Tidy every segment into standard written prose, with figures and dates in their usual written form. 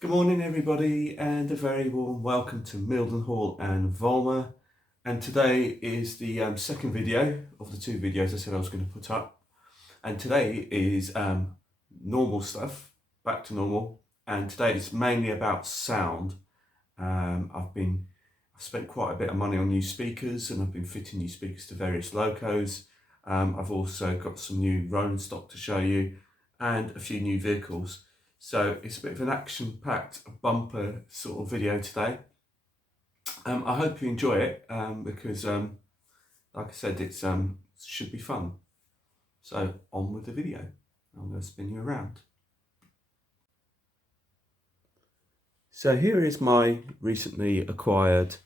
Good morning everybody, and a very warm welcome to Mildenhall and Volmer. And today is the second video of the two videos I said I was going to put up. And today is normal stuff, back to normal. And today it's mainly about sound. I've spent quite a bit of money on new speakers, and I've been fitting new speakers to various locos. I've also got some new rolling stock to show you and a few new vehicles. So it's a bit of an action-packed bumper sort of video today. I hope you enjoy it because, like I said, it should be fun. So on with the video. I'm going to spin you around. So here is my recently acquired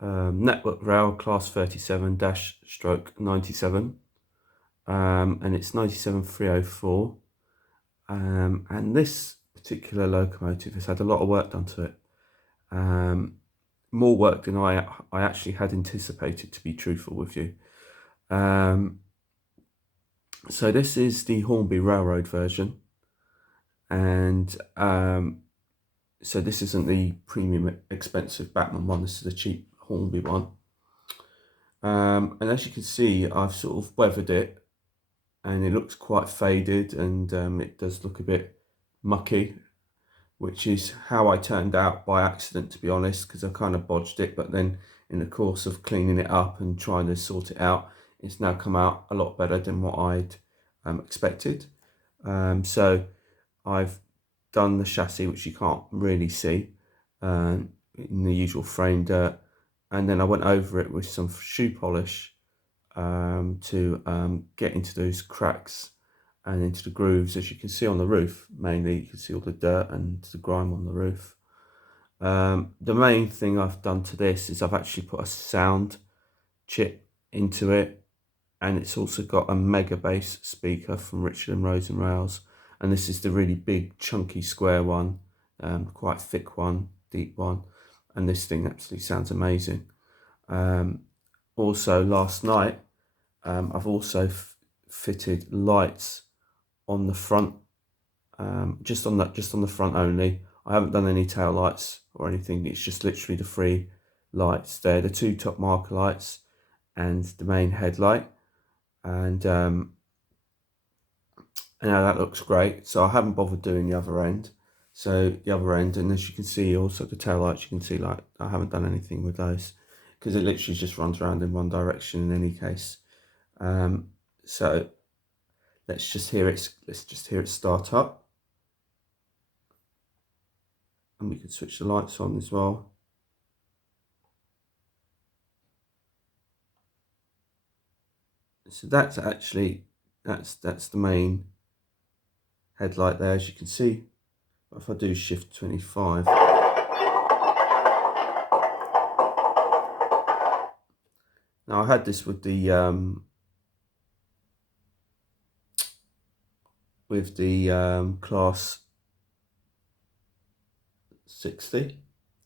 Network Rail Class 37-97, and it's 97304. And this particular locomotive has had a lot of work done to it. More work than I actually had anticipated, to be truthful with you. So this is the Hornby Railroad version, and so this isn't the premium expensive Batman one, this is the cheap Hornby one. And as you can see, I've sort of weathered it, and it looks quite faded, and it does look a bit mucky, which is how I turned out by accident, to be honest, because I kind of bodged it, but then in the course of cleaning it up and trying to sort it out, it's now come out a lot better than what I'd expected. So I've done the chassis, which you can't really see, in the usual frame dirt, and then I went over it with some shoe polish to get into those cracks and into the grooves. As you can see on the roof, mainly you can see all the dirt and the grime on the roof. The main thing I've done to this is I've actually put a sound chip into it, and it's also got a mega bass speaker from Richard and Rose and Rails, and this is the really big chunky square one, quite thick one, deep one, and this thing absolutely sounds amazing. Also last night I've also fitted lights on the front, just on the front only. I haven't done any tail lights or anything. It's just literally the three lights there, the two top marker lights and the main headlight, and now that looks great. So I haven't bothered doing the other end. So the other end, and as you can see, also the tail lights, you can see like I haven't done anything with those because it literally just runs around in one direction in any case. So let's just hear it start up, and we can switch the lights on as well. So that's actually that's the main headlight there, as you can see. If I do shift 25, now I had this with the class 60,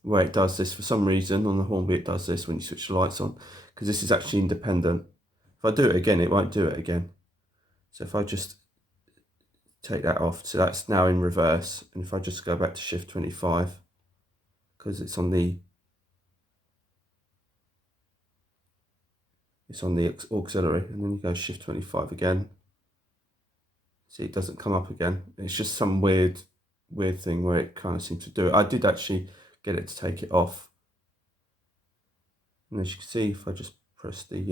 where it does this for some reason. On the Hornby it does this when you switch the lights on, because this is actually independent. If I do it again, it won't do it again. So if I just take that off, so that's now in reverse, and if I just go back to shift 25, because it's on the auxiliary, and then you go shift 25 again, see it doesn't come up again. It's just some weird thing where it kind of seems to do it. I did actually get it to take it off, and as you can see, if I just press the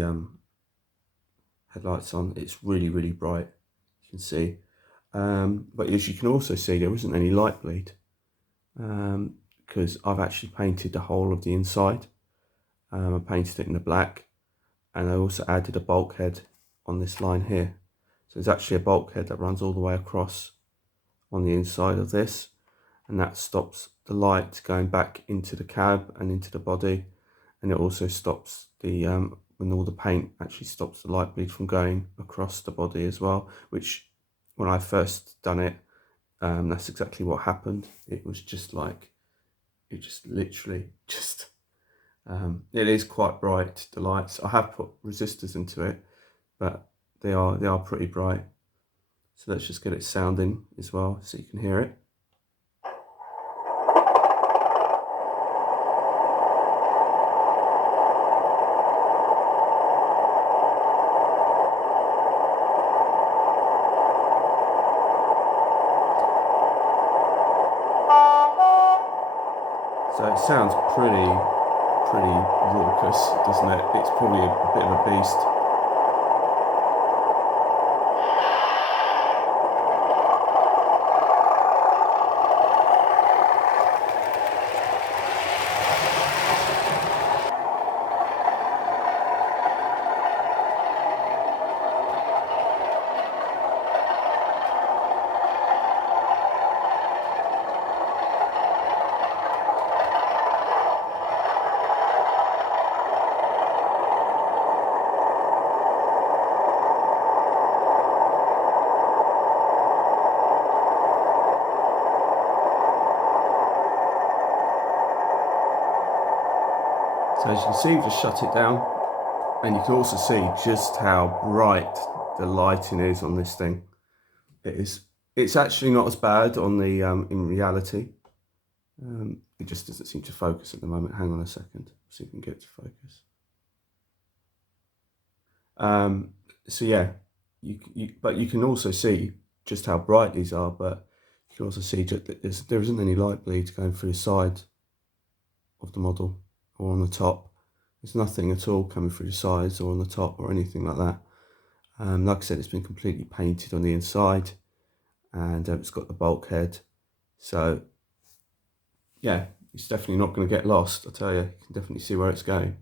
headlights on, it's really bright, you can see. But as you can also see, there isn't any light bleed, because I've actually painted the whole of the inside. I painted it in the black, and I also added a bulkhead on this line here. So there's actually a bulkhead that runs all the way across on the inside of this, and that stops the light going back into the cab and into the body, and it also stops the when all the paint actually stops the light bleed from going across the body as well, which when I first done it, that's exactly what happened. It was just like, it just literally just it is quite bright, the lights. I have put resistors into it, but they are pretty bright. So let's just get it sounding as well so you can hear it. So it sounds pretty raucous, doesn't it? It's probably a bit of a beast. So as you can see, we've just shut it down, and you can also see just how bright the lighting is on this thing. It's actually not as bad on the in reality. It just doesn't seem to focus at the moment. Hang on a second, see if we can get it to focus. So yeah, but you can also see just how bright these are, but you can also see that there isn't any light bleeds going through the side of the model or on the top. There's nothing at all coming through the sides or on the top or anything like that. Like I said, it's been completely painted on the inside, and it's got the bulkhead. So yeah, it's definitely not going to get lost. I tell you, you can definitely see where it's going.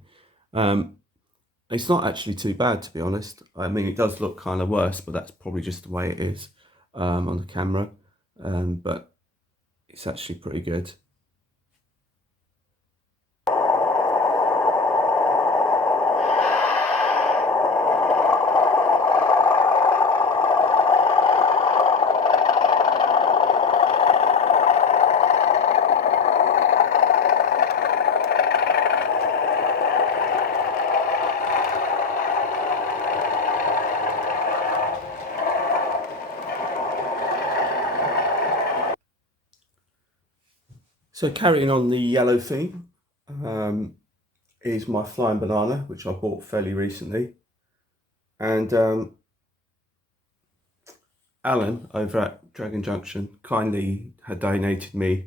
It's not actually too bad, to be honest. I mean, it does look kind of worse, but that's probably just the way it is on the camera. But it's actually pretty good. So carrying on the yellow theme is my flying banana, which I bought fairly recently. And Alan over at Dragon Junction kindly had donated me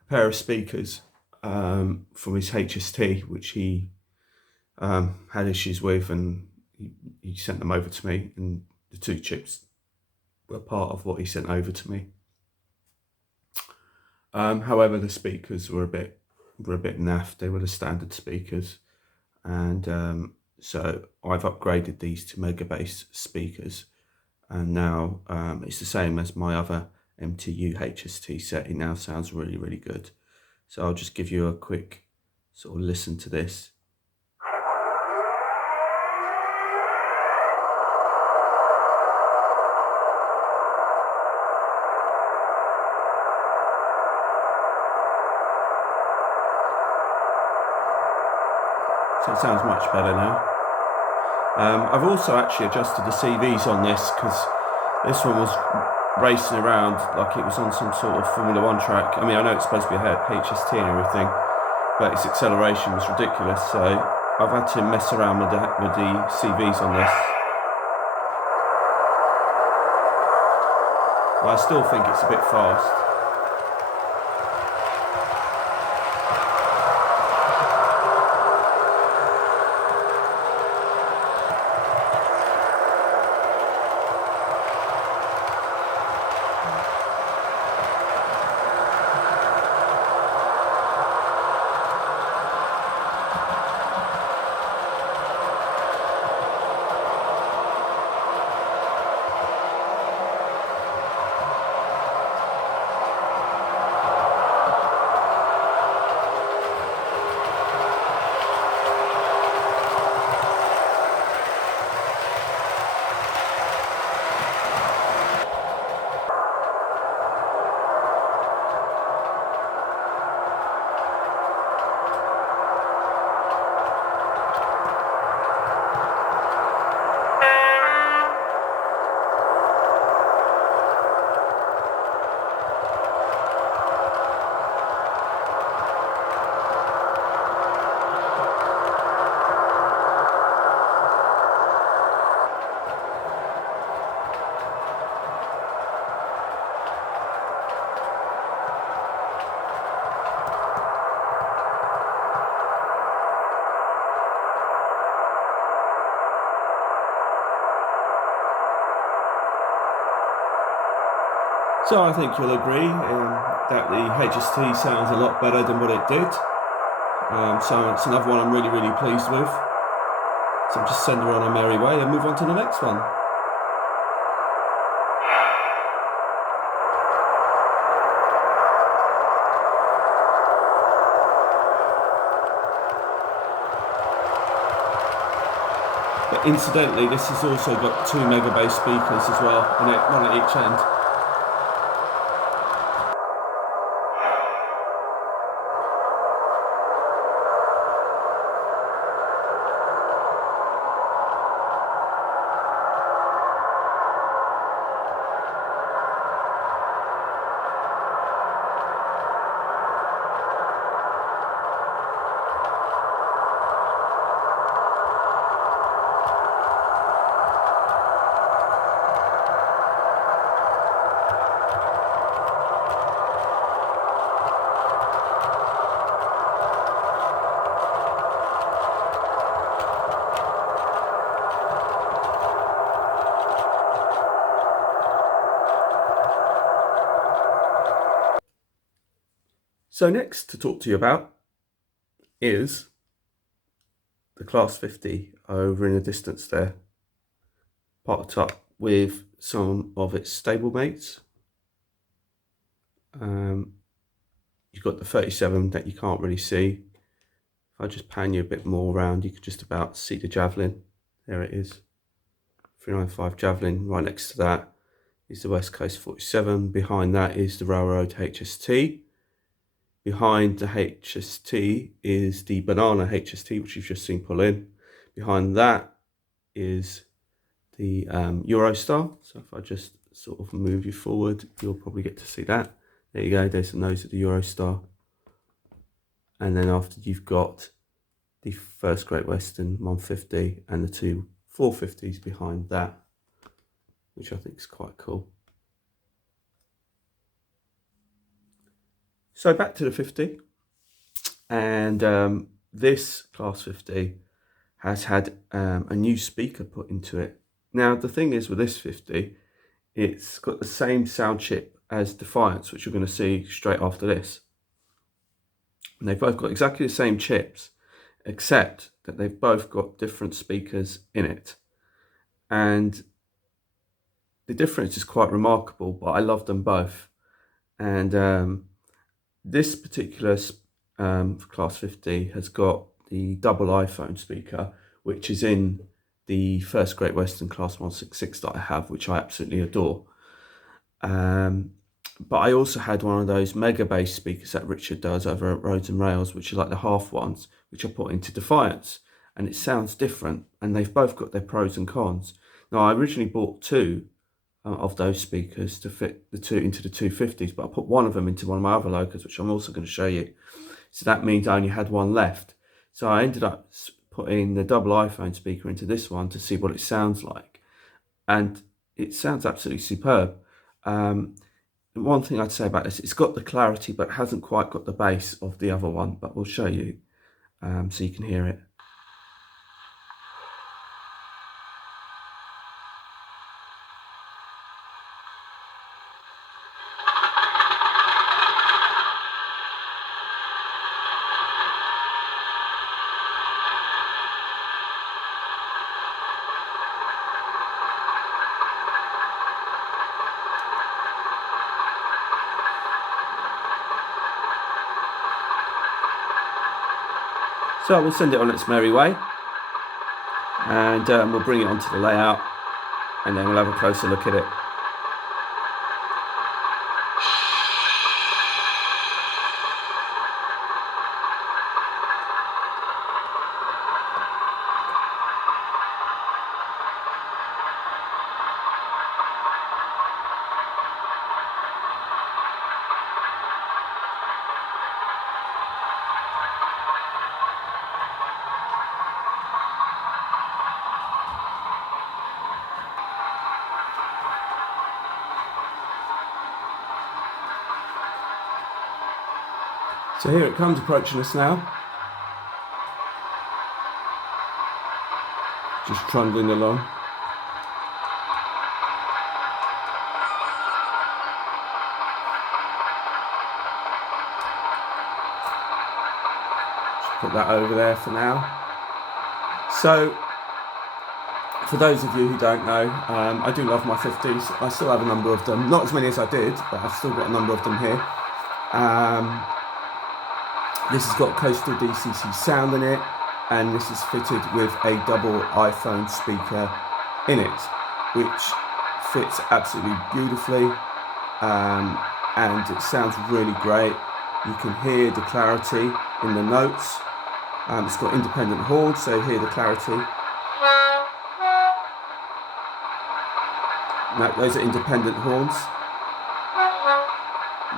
a pair of speakers from his HST, which he had issues with, and he sent them over to me, and the two chips were part of what he sent over to me. However, the speakers were a bit naff. They were the standard speakers, and so I've upgraded these to mega bass speakers, and now it's the same as my other MTU HST set. It now sounds really good. So I'll just give you a quick sort of listen to this. So it sounds much better now. I've also actually adjusted the CVs on this, because this one was racing around like it was on some sort of Formula 1 track. I mean, I know it's supposed to be a HST and everything, but its acceleration was ridiculous, so I've had to mess around with the CVs on this. But I still think it's a bit fast. So I think you'll agree that the HST sounds a lot better than what it did. So it's another one I'm really, really pleased with. So I'm just send her on a merry way and move on to the next one. But incidentally, this has also got 2 megabass speakers as well, and one at each end. So next to talk to you about is the Class 50 over in the distance there, parked up with some of its stablemates. You've got the 37 that you can't really see. If I just pan you a bit more around, you could just about see the Javelin. There it is, 395 Javelin. Right next to that is the West Coast 47. Behind that is the Railroad HST. Behind the HST is the Banana HST, which you've just seen pull in. Behind that is the Eurostar. So if I just sort of move you forward, you'll probably get to see that. There you go, there's the nose of the Eurostar. And then after you've got the first Great Western 150 and the 2 450s behind that, which I think is quite cool. So back to the 50, and this Class 50 has had a new speaker put into it. Now the thing is with this 50, it's got the same sound chip as Defiance, which you're going to see straight after this. And they've both got exactly the same chips, except that they've both got different speakers in it. And the difference is quite remarkable, but I love them both. And this particular Class 50 has got the double iPhone speaker, which is in the first Great Western Class 166 that I have, which I absolutely adore. But I also had one of those mega bass speakers that Richard does over at Roads and Rails, which are like the half ones, which I put into Defiance, and it sounds different, and they've both got their pros and cons. Now, I originally bought 2 of those speakers to fit the 2 into the 250s, but I put one of them into one of my other locos, which I'm also going to show you. So that means I only had one left. So I ended up putting the double iPhone speaker into this one to see what it sounds like, and it sounds absolutely superb. One thing I'd say about this, it's got the clarity, but hasn't quite got the bass of the other one, but we'll show you so you can hear it. So we'll send it on its merry way, and we'll bring it onto the layout, and then we'll have a closer look at it. So here it comes approaching us now. Just trundling along. put that over there for now. So, for those of you who don't know, I do love my 50s. I still have a number of them. Not as many as I did, but I've still got a number of them here. This has got Coastal DCC sound in it, and this is fitted with a double iPhone speaker in it, which fits absolutely beautifully, and it sounds really great. You can hear the clarity in the notes. It's got independent horns, so hear the clarity. Now, those are independent horns.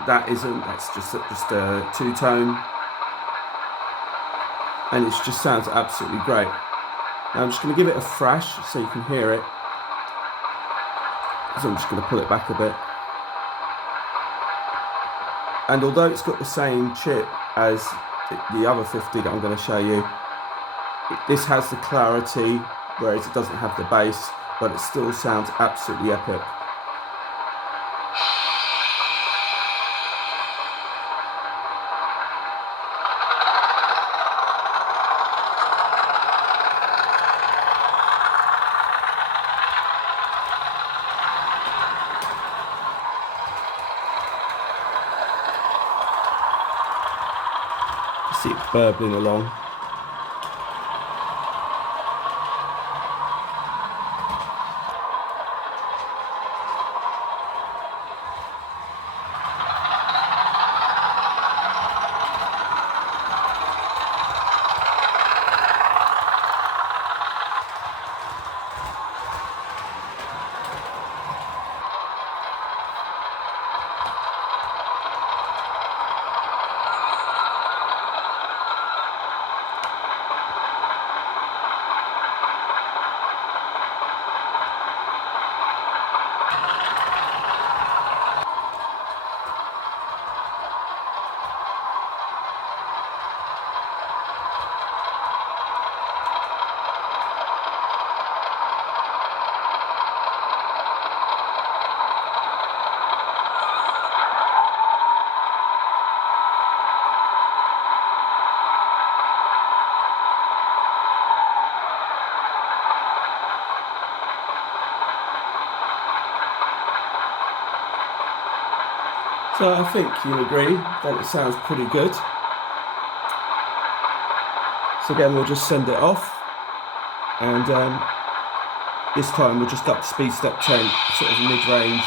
That isn't, that's just a two-tone. And it just sounds absolutely great. Now I'm just going to give it a thrash so you can hear it. So I'm just going to pull it back a bit. And although it's got the same chip as the other 50 that I'm going to show you, this has the clarity, whereas it doesn't have the bass, but it still sounds absolutely epic. See it burbling along. So I think you'll agree that it sounds pretty good. So again, we'll just send it off, and this time we'll just up the speed step 10, sort of mid-range.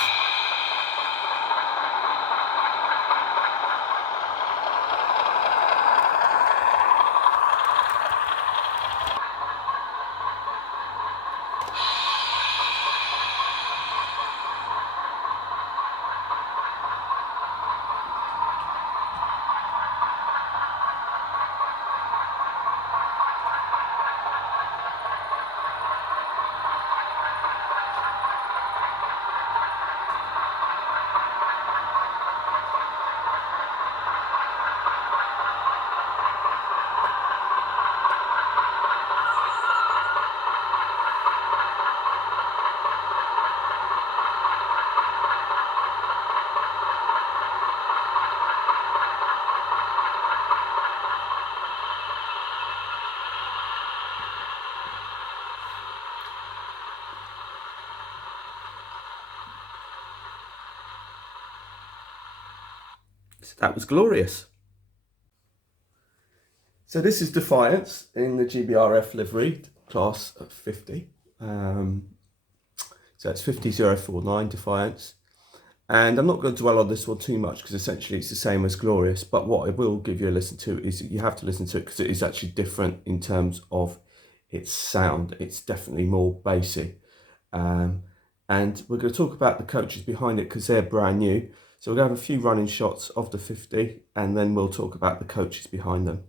So that was glorious. So this is Defiance in the GBRf livery, class of 50. So it's 50049 Defiance. And I'm not going to dwell on this one too much because essentially it's the same as Glorious. But what I will give you a listen to is you have to listen to it because it is actually different in terms of its sound. It's definitely more bassy. And we're going to talk about the coaches behind it because they're brand new. So we're going to have a few running shots of the 50 and then we'll talk about the coaches behind them.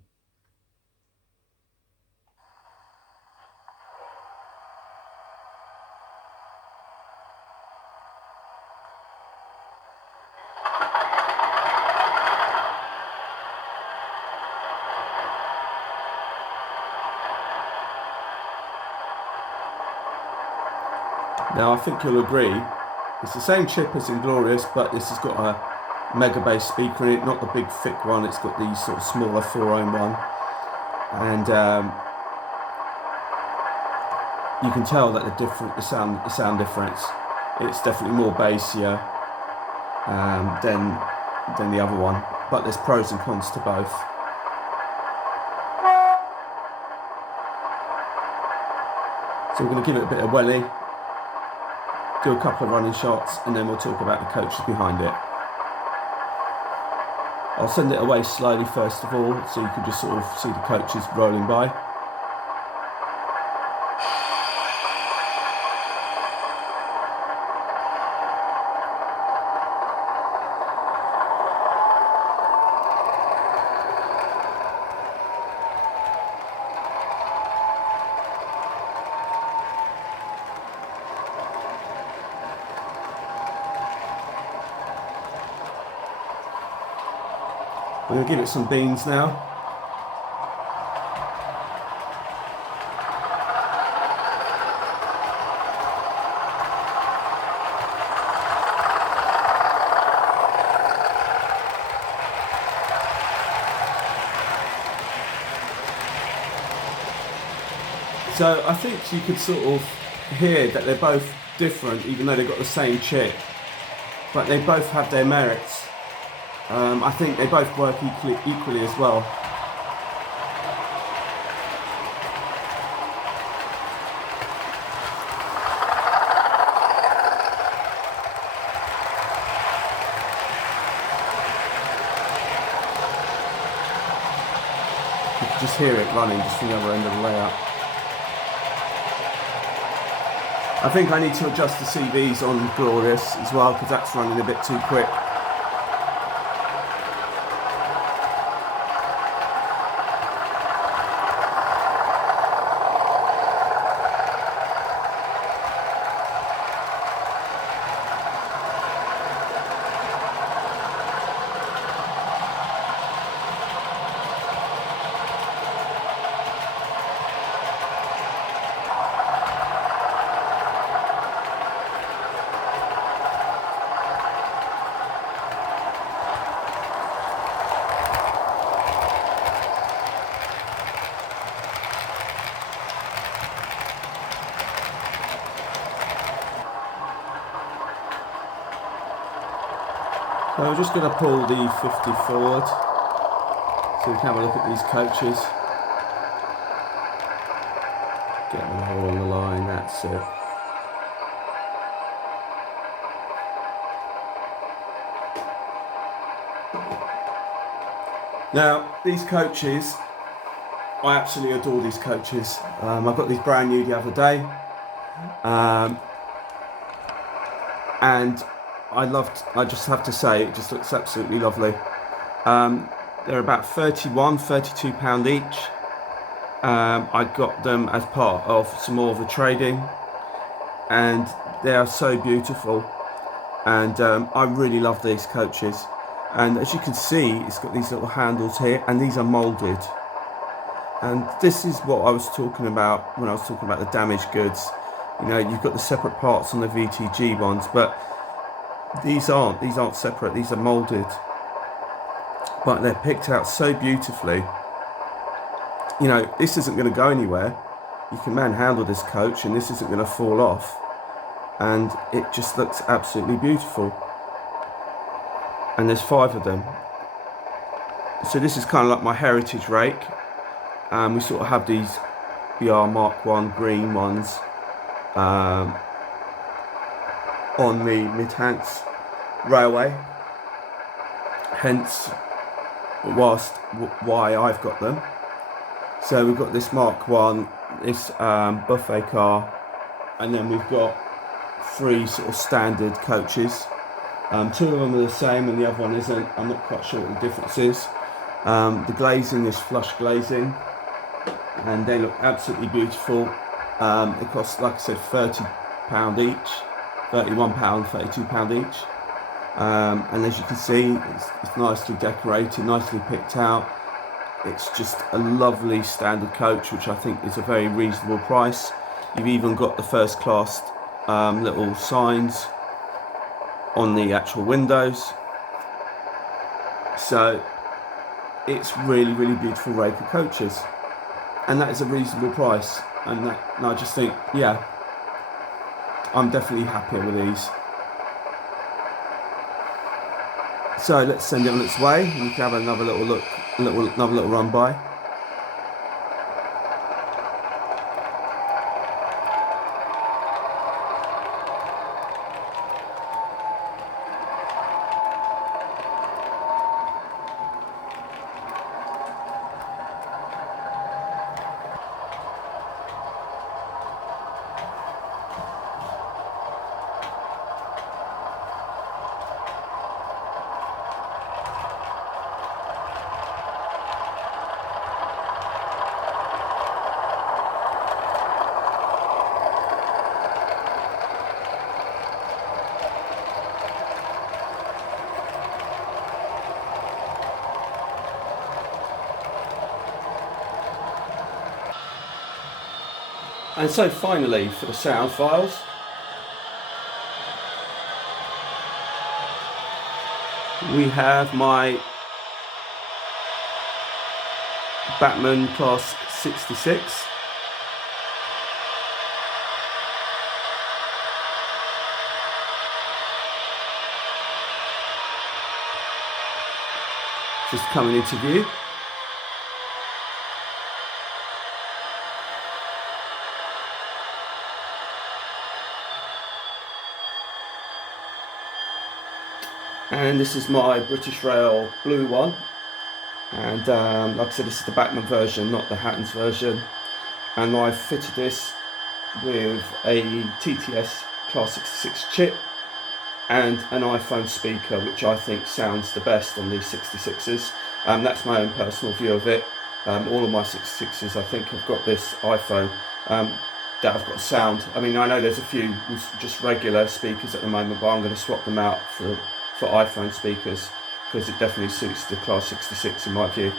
Now I think you'll agree, it's the same chip as in Glorious, but this has got a mega bass speaker in it, not the big thick one, it's got the sort of smaller 4-ohm one. and you can tell that the sound difference. It's definitely more bassier than the other one, but there's pros and cons to both. So we're going to give it a bit of welly, do a couple of running shots, and then we'll talk about the coaches behind it. I'll send it away slowly first of all, so you can just sort of see the coaches rolling by. We're going to give it some beans now. So I think you could sort of hear that they're both different, even though they've got the same chip, but they both have their merits. I think they both work equally as well. You can just hear it running just from the other end of the layout. I think I need to adjust the CVs on Glorious as well, because that's running a bit too quick. So we're just going to pull the 50 forward so we can have a look at these coaches. Get them all on the line, that's it. Now, these coaches, I absolutely adore these coaches. I got these brand new the other day. And I just have to say, it just looks absolutely lovely. They're about £32 each. I got them as part of some more of the trading, and they are so beautiful. And I really love these coaches. And as you can see, it's got these little handles here, and these are moulded. And this is what I was talking about when I was talking about the damaged goods. You know, you've got the separate parts on the VTG ones, but these aren't separate, these are moulded, but they're picked out so beautifully. You know, this isn't going to go anywhere. You can manhandle this coach and this isn't going to fall off, and it just looks absolutely beautiful. And there's 5 of them. So this is kind of like my heritage rake. We sort of have these BR Mark 1 green ones on the Midhants railway, hence why I've got them. So we've got this Mark 1, this buffet car, and then we've got 3 sort of standard coaches. 2 of them are the same and the other one isn't. I'm not quite sure what the difference is. The glazing is flush glazing, and they look absolutely beautiful. It costs, like I said, £30 each, £31, £32 each. And as you can see, it's nicely decorated, nicely picked out. It's just a lovely standard coach, which I think is a very reasonable price. You've even got the first class little signs on the actual windows. So it's really, really beautiful Rake of coaches. and that is a reasonable price, and I just think, yeah, I'm definitely happier with these. So let's send it on its way, and we can have another little look, another little run by. And so finally, for the sound files, we have my Batman Class 66. Just coming into view. And this is my British Rail blue one, and like I said, this is the Batman version, not the Hatton's version, and I've fitted this with a TTS Class 66 chip and an iPhone speaker, which I think sounds the best on these 66s. That's my own personal view of it. All of my 66s I think have got this iPhone that have got sound. I mean, I know there's a few with just regular speakers at the moment, but I'm going to swap them out for iPhone speakers, because it definitely suits the Class 66 in my view.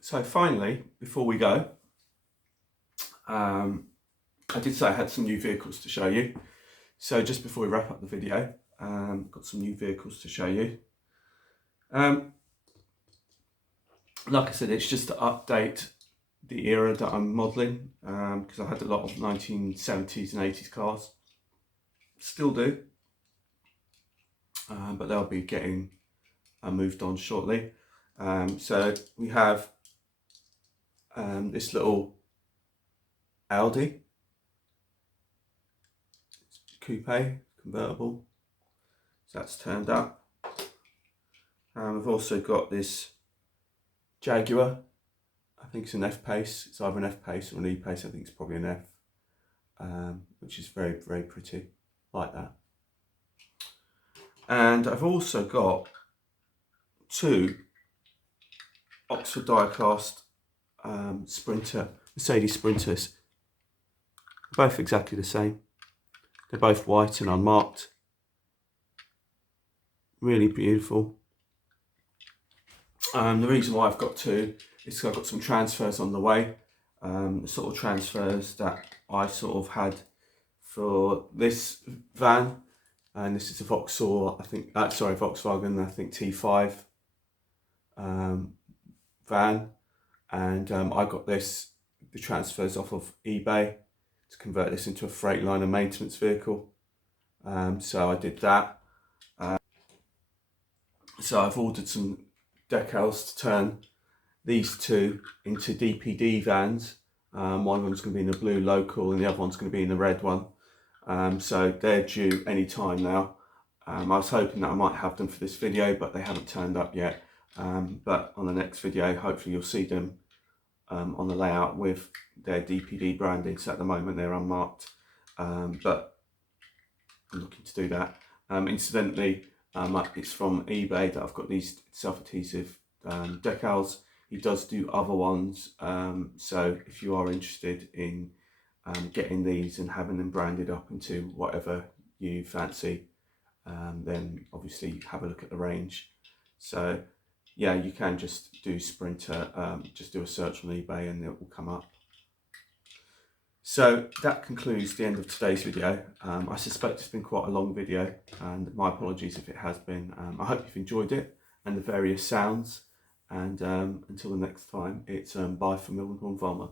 So finally, before we go, I did say I had some new vehicles to show you. So just before we wrap up the video, got some new vehicles to show you. Like I said, it's just to update the era that I'm modelling, because I had a lot of 1970s and 80s cars. Still do, but they'll be getting moved on shortly. So we have this little Audi coupe convertible, so that's turned up. We've also got this Jaguar. I think it's an F-Pace. It's either an F-Pace or an E-Pace. I think it's probably an F, which is very, very pretty, like that. And I've also got two Oxford die-cast Mercedes Sprinters, both exactly the same. They're both white and unmarked. Really beautiful. The reason why I've got two is because I've got some transfers on the way. The sort of transfers that I sort of had for this van, and this is a Vauxhall, I think, Volkswagen, I think T5 van, and I got the transfers off of eBay to convert this into a Freightliner maintenance vehicle. So I did that. So I've ordered some decals to turn these two into DPD vans. One of them's going to be in the blue local and the other one's going to be in the red one. So they're due any time now. I was hoping that I might have them for this video, but they haven't turned up yet. but on the next video hopefully you'll see them on the layout with their DPD branding. So at the moment they're unmarked, but I'm looking to do that. Incidentally, it's from eBay that I've got these self-adhesive decals. He does do other ones, so if you are interested in getting these and having them branded up into whatever you fancy, then obviously have a look at the range. So yeah, you can just do Sprinter, just do a search on eBay and it will come up. So that concludes the end of today's video. I suspect it's been quite a long video, and my apologies if it has been. I hope you've enjoyed it and the various sounds, and until the next time, it's bye from Mildenhorn Farmer.